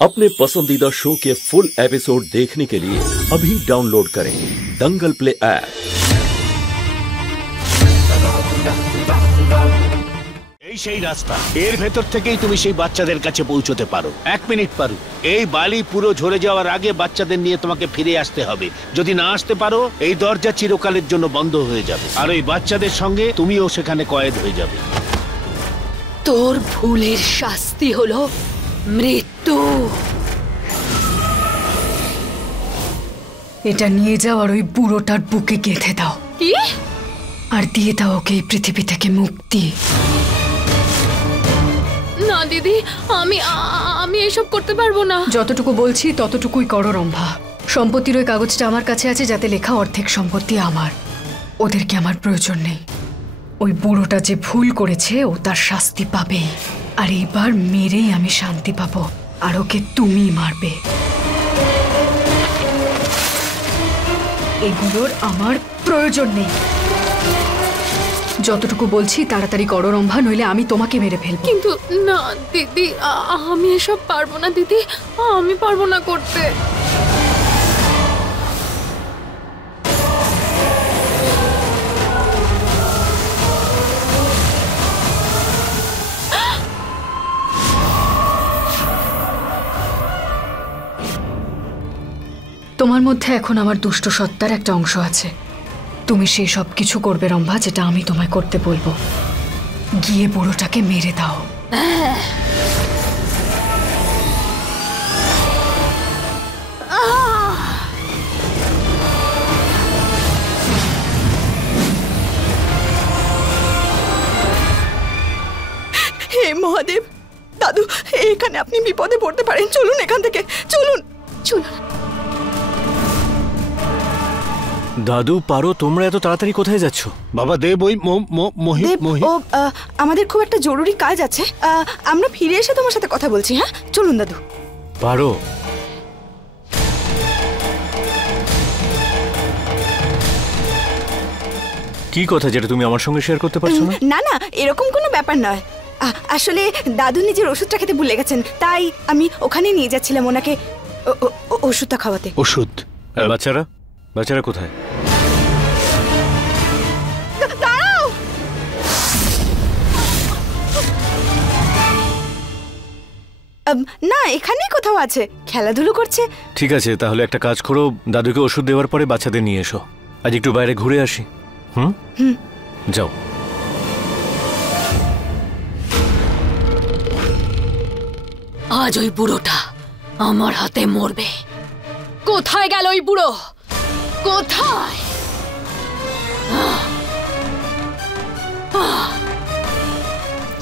अपने पसंदीदा शो के फुल एपिसोड देखने के लिए अभी डाउनलोड करें दंगल प्ले ऐप। এই সেই রাস্তা, এর ভেতর থেকেই তুমি সেই বাচ্চাদের কাছে পৌঁছতে পারো। 1 মিনিট পারো। এই বালি পুরো ঝরে যাওয়ার আগে বাচ্চাদের নিয়ে তোমাকে ফিরে আসতে হবে। যদি না আসতে পারো এই দরজা চিরকালের জন্য বন্ধ হয়ে যাবে, আর ওই বাচ্চাদের সঙ্গে তুমিও সেখানে কয়েদ হয়ে যাবে। তোর ভুলের শাস্তি হলো মৃত্যু। এটা নিয়ে যাও আর ওই বুড়োটার বুকে গেঁথে দাও। কি? আর দিয়ে দাও ওকে এই পৃথিবী থেকে মুক্তি। না দিদি, আমি এসব করতে পারবো না। যতটুকু বলছি ততটুকুই করো রম্ভা। সম্পত্তির ওই কাগজটা আমার কাছে আছে, যাতে লেখা অর্ধেক সম্পত্তি আমার। ওদেরকে আমার প্রয়োজন নেই। ওই বুড়োটা যে ভুল করেছে ও তার শাস্তি পাবে, আর এইবার মেরেই আমি শান্তি পাবো। আর ওকে তুমি মারবে। এগুলোর আমার প্রয়োজন নেই। যতটুকু বলছি তাড়াতাড়ি করো রম্ভা, নইলে আমি তোমাকে মেরে ফেলবো। কিন্তু না দিদি, আমি এসব পারবো না দিদি, আমি পারবো না করতে। তোমার মধ্যে এখন আমার দুষ্ট সত্তার একটা অংশ আছে। তুমি সেই সব কিছু করবে রম্ভা, যেটা আমি তোমায় করতে বলবো। গিয়ে বুড়োটাকে মেরে দাও। হে মহাদেব, দাদু এখানে আপনি বিপদে পড়তে পারেন। চলুন এখান থেকে, চলুন চলুন। দাদু পারো, তোমরা এত তাড়াতাড়ি কোথায় যাচ্ছ? বাবা দেব, ওই আমাদের খুব একটা জরুরি কাজ আছে। আমরা ফিরে এসে তোমার সাথে কথা বলছি। হ্যাঁ চলুন দাদু। পারো, কি কথা যেটা তুমি আমার সঙ্গে শেয়ার করতে পারছো না? না না, এরকম কোনো ব্যাপার নয়। আসলে দাদু নিজের ওষুধটা খেতে ভুলে গেছেন, তাই আমি ওখানে নিয়ে যাচ্ছিলাম ওনাকে ওষুধটা খাওয়াতে। ওষুধ? বাচ্চারা বাচ্চারা কোথায়? না, এখানেই কোথাও আছে, খেলাধুলো করছে। ঠিক আছে, তাহলে একটা কাজ করো, দাদুকে ওষুধ দেওয়ার পরে বাচ্চাদের নিয়ে এসো। আজ একটু বাইরে ঘুরে আসি। যাও। আজ ওই বুড়োটা আমার হাতে মরবে। কোথায় গেল ওই বুড়ো? কোথায়?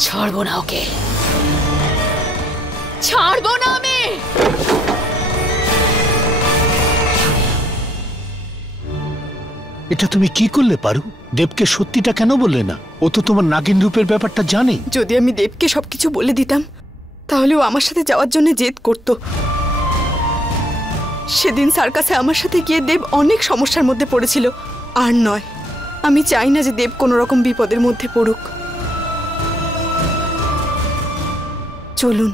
ছাড়বো না ওকে, ছাড়বো না আমি। এটা তুমি কি করলে পারু? দেবকে সত্যিটা কেন বললে না? ও তো তোমার নাগিন রূপের ব্যাপারটা জানে। যদি আমি দেবকে সবকিছু বলে দিতাম তাহলে ও আমার সাথে যাওয়ার জন্য জেদ করত। সেদিন সার্কাসে আমার সাথে গিয়ে দেব অনেক সমস্যার মধ্যে পড়েছিল। আর নয়, আমি চাই না যে দেব কোনো রকম বিপদের মধ্যে পড়ুক। চলুন।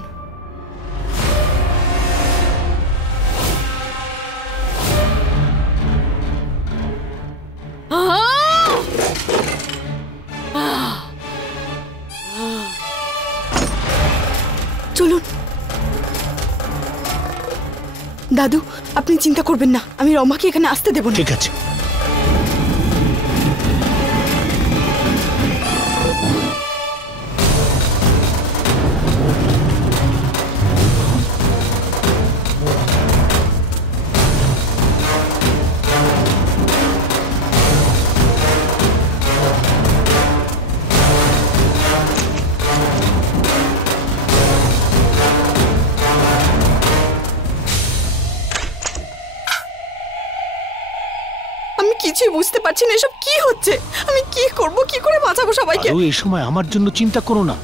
চলুন। দাদু আপনি চিন্তা করবেন না, আমি রমাকে এখানে আসতে দেব না। ঠিক আছে। কিছুই বুঝতে পারছি না এসব কি হচ্ছে। আমি কি করব, কি করে বাঁচাবো সবাইকে? এই সময় আমার জন্য চিন্তা করো না,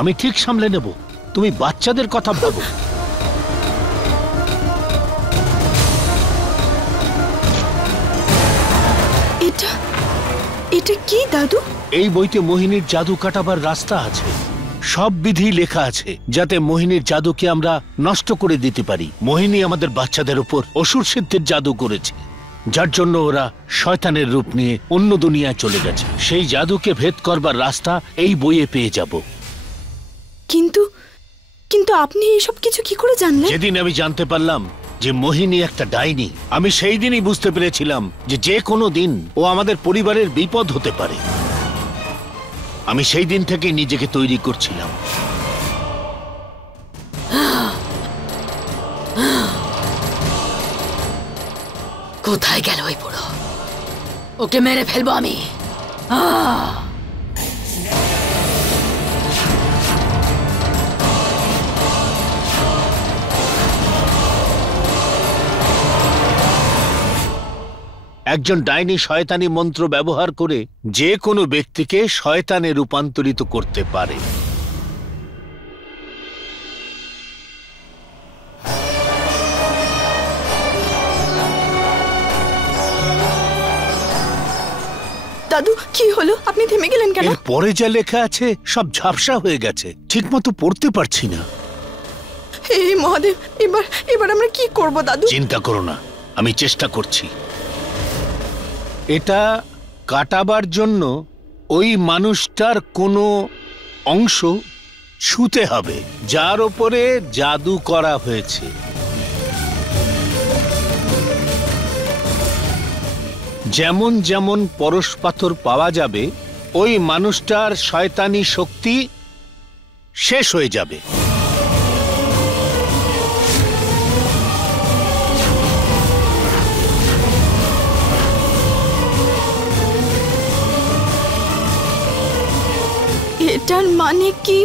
আমি ঠিক সামলে নেব। তুমি বাচ্চাদের কথা ভাবো। এটা এটা কি দাদু? এই বইতে মোহিনীর জাদু কাটাবার রাস্তা আছে। সব বিধি লেখা আছে যাতে মোহিনীর জাদুকে আমরা নষ্ট করে দিতে পারি। মোহিনী আমাদের বাচ্চাদের উপর অসুর সিদ্ধির জাদু করেছে, যার জন্য ওরা শয়তানের রূপ নিয়ে অন্য দুনিয়ায় চলে গেছে। সেই জাদুকে ভেদ করবার রাস্তা এই বইয়ে পেয়ে যাব। কিন্তু কিন্তু আপনি এইসব কিছু কি করে জানলেন? যেদিন আমি জানতে পারলাম যে মোহিনী একটা ডাইনি, আমি সেই দিনই বুঝতে পেরেছিলাম যে যে কোনো দিন ও আমাদের পরিবারের বিপদ হতে পারে। আমি সেই দিন থেকে নিজেকে তৈরি করছিলাম। কোথায় গেল ওই বুড়ো? ওকে মেরে ফেলবো আমি। একজন ডাইনি শয়তানি মন্ত্র ব্যবহার করে যে কোনো ব্যক্তিকে শয়তানে রূপান্তরিত করতে পারে। দাদু কি হলো? আপনি থেমে গেলেন কেন? এর পরে যা লেখা আছে সব ঝাপসা হয়ে গেছে, ঠিকমতো পড়তে পারছি না। হে মহাদেব, এবার আমরা কি করব দাদু? চিন্তা করো না, আমি চেষ্টা করছি। এটা কাটাবার জন্য ওই মানুষটার কোনো অংশ ছুঁতে হবে যার ওপরে জাদু করা হয়েছে। যেমন যেমন পরশ পাথর পাওয়া যাবে ওই মানুষটার শয়তানি শক্তি শেষ হয়ে যাবে। এটার মানে কি?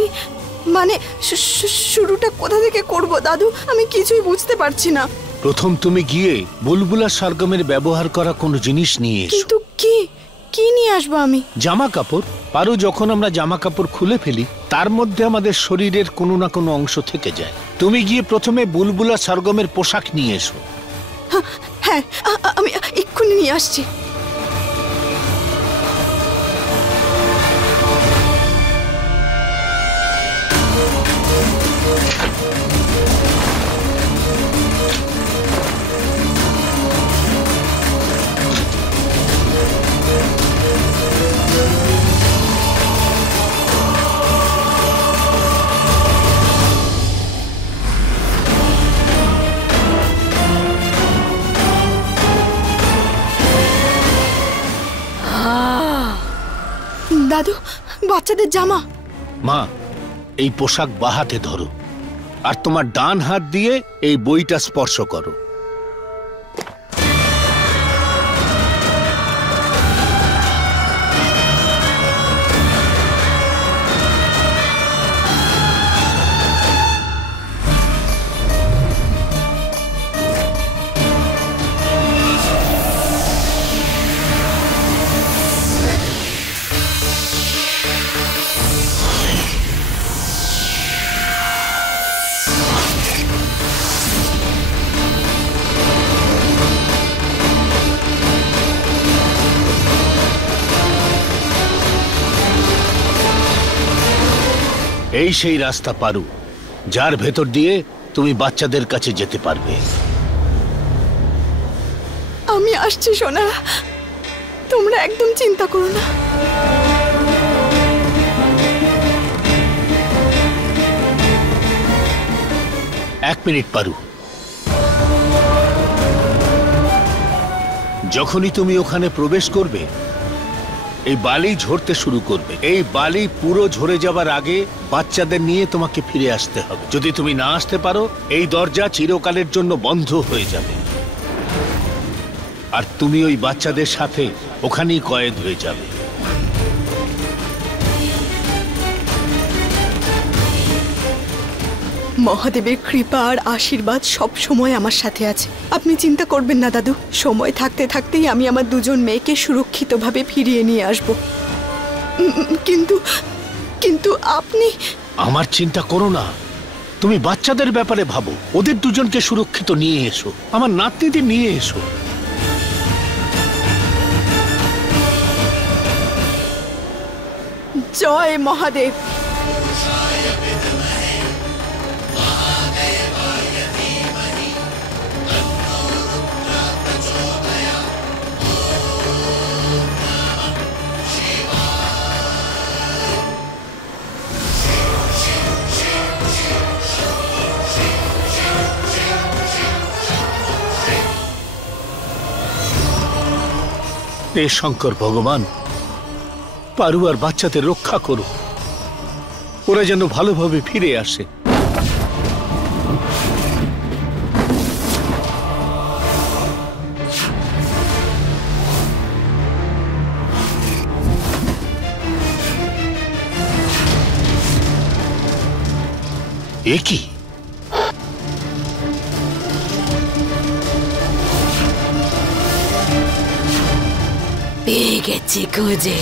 মানে শুরুটা কোথা থেকে করব দাদু? আমি কিছুই বুঝতে পারছি না। প্রথম তুমি গিয়ে বুলবুলা সরগমের ব্যবহার করা কোনো জিনিস নিয়ে এসো। কিন্তু কি নিয়ে আসবো আমি? জামা কাপড়। পারো যখন আমরা জামা কাপড় খুলে ফেলি তার মধ্যে আমাদের শরীরের কোনো না কোনো অংশ থেকে যায়। তুমি গিয়ে প্রথমে বুলবুলা সরগমের পোশাক নিয়ে এসো। হ্যাঁ, আমি এক্ষুনি নিয়ে আসছি। দাদু, বাচ্চাদের জামা। মা, এই পোশাক বাঁ হাতে ধরো আর তোমার ডান হাত দিয়ে এই বইটা স্পর্শ করো। এই সেই রাস্তা পারু যার ভেতর দিয়ে তুমি বাচ্চাদের কাছে যেতে পারবে। আমি আসছি সোনারা, তোমরা একদম চিন্তা করো না। এক মিনিট পারু। যখনই তুমি ওখানে প্রবেশ করবে এই বালি ঝরতে শুরু করবে। এই বালি পুরো ঝরে যাবার আগে বাচ্চাদের নিয়ে তোমাকে ফিরে আসতে হবে। যদি তুমি না আসতে পারো এই দরজা চিরকালের জন্য বন্ধ হয়ে যাবে আর তুমি ওই বাচ্চাদের সাথে ওখানেই কয়েদ হয়ে যাবে। মহাদেবের কৃপা আর আশীর্বাদ সব সময় আমার সাথে আছে। আপনি চিন্তা করবেন না দাদু, সময় থাকতে থাকতেই আমি আমার দুজন মেয়েকে সুরক্ষিতভাবে ফিরিয়ে নিয়ে আসব। কিন্তু আপনি। আমার চিন্তা করো না, তুমি বাচ্চাদের ব্যাপারে ভাবো। ওদের দুজনকে সুরক্ষিত নিয়ে এসো, আমার নাতনিদের নিয়ে এসো। জয় মহাদেব। হে শঙ্কর ভগবান, পারু আর বাচ্চাদের রক্ষা করো, ওরা যেন ভালোভাবে ফিরে আসে। এ কি? পেয়ে গেছি খুঁজে।